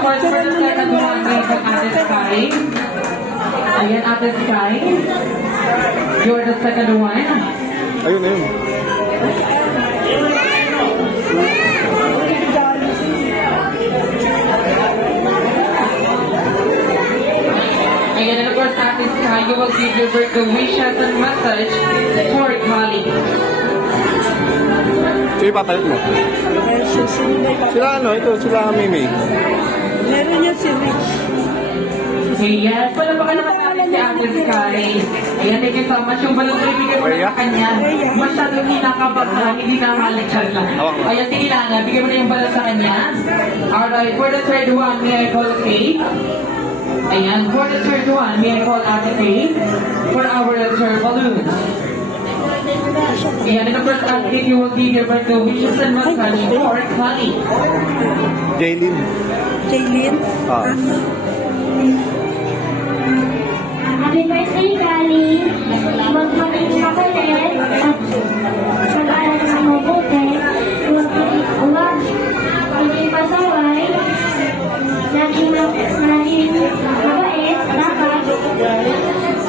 of course, for the second one, we have Ate Sky. Ayan, Ate Sky. You're the second one. Ayun, ayun. Ayan, and of course, Ate Sky, you will give your birthday wishes and message for Kali. Sige, papalit mo. Sila ano, ito, sila Mimi. Meron niya si Rich. Yes, wala pa ka naman natin si Ate Sky. Ayan, thank you so much. Yung balong bibigyan mo na sa kanya. Masyadong hinakabaghan, hindi na malikad lang. Ayan, sige na nga, bigyan mo na yung balong sa kanya. Alright, for the third one, may I call Kate? Ayan, for the third one, may I call Ate Kate? For our third balloon. Ayan, and of course, Ate Kate, you will give your birthday wishes and massage for Kali. Jaylin. Jaylin? Happy birthday, Kali. Magpapit makulit at mag-aaral ng mabuti. Huwag maging pasaway. Laging mabait. Dapat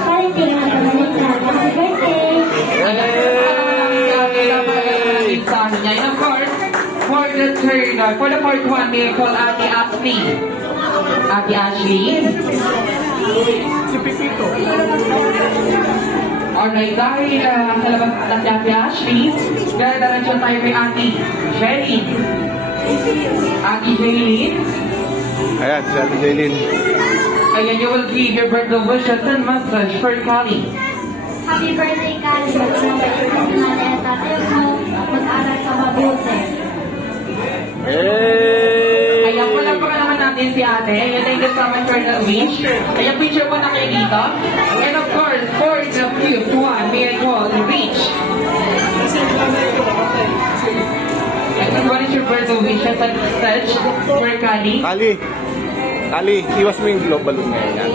palitin ang kamalita. Happy birthday! And of course, for the fourth one, may I call Ate Ashley. Ate Ashley. Si Pipito. Alright, dahil sa labas na si Ate Ashley, dahil diretso tayo kay Ate Jelly. Ate Jelly. Ayan, si Ate Jaylin. Ayan, you will give your birthday wishes and message for Kali. Happy birthday, Kali. Mag-aaral ka mabuti. Hey! Ayan, wala pa naman natin si ate. Ayan, thank you so much for the wish. Ayan, picture po na kayo dito. And of course, for the fifth one, may I call Rich. And what is your birthday wishes and message for Kali? Kali, iwas mo yung globe balloon ngayon yan.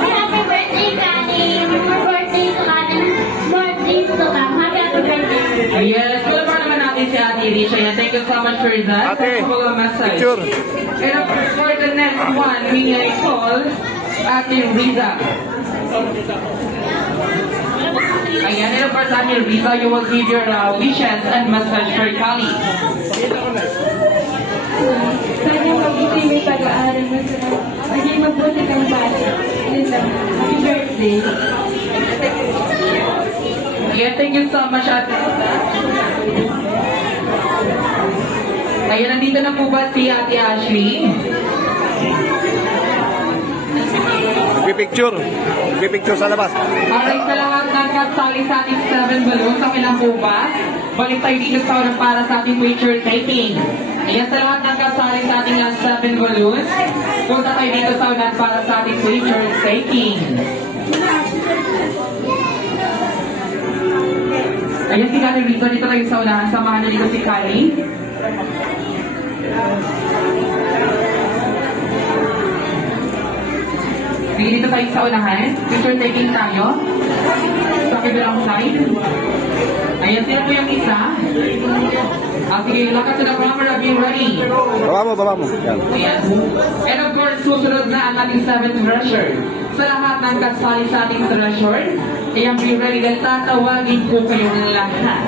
Happy birthday, Kali. More birthdays to come. More days to come. Happy birthday. Yes, wala pa naman natin si Ate Rich. Ayan, thank you so much for that. Ate, message. picture. And of course, for the next one, may I call Ate Riza. Ayan, and of course, Ate Riza, you will give your wishes and message for Kali. Sana mag-ibig may pag-aaral mo sa maging mabuti kang bata. Happy birthday. Yeah, thank you so much, Ate. Ayan, nandito na po ba si Ate Ashley? Pipicture sa labas. Alright, sa lahat ng kasali sa ating 7 balloons, okay lang po ba? Balik tayo dito sa unang para sa ating picture taking. Ayan, sa lahat ng kasali sa ating 7 balloons, punta tayo dito sa unang para sa ating picture taking. Ayan, si Kali Riza dito tayo sa unahan. Samahan niyo dito si Kali. Sige, dito tayo sa unahan. Picture taking tayo. Sa kabilang side. Ayan, sila po yung isa. Sige, lakad to the camera, be ready. Baba mo. Yan. Ayan. And of course, susunod na ang ating 7th treasure. Sa lahat ng kasali sa ating treasure, ayan, be ready dahil tatawagin ko kayong lahat.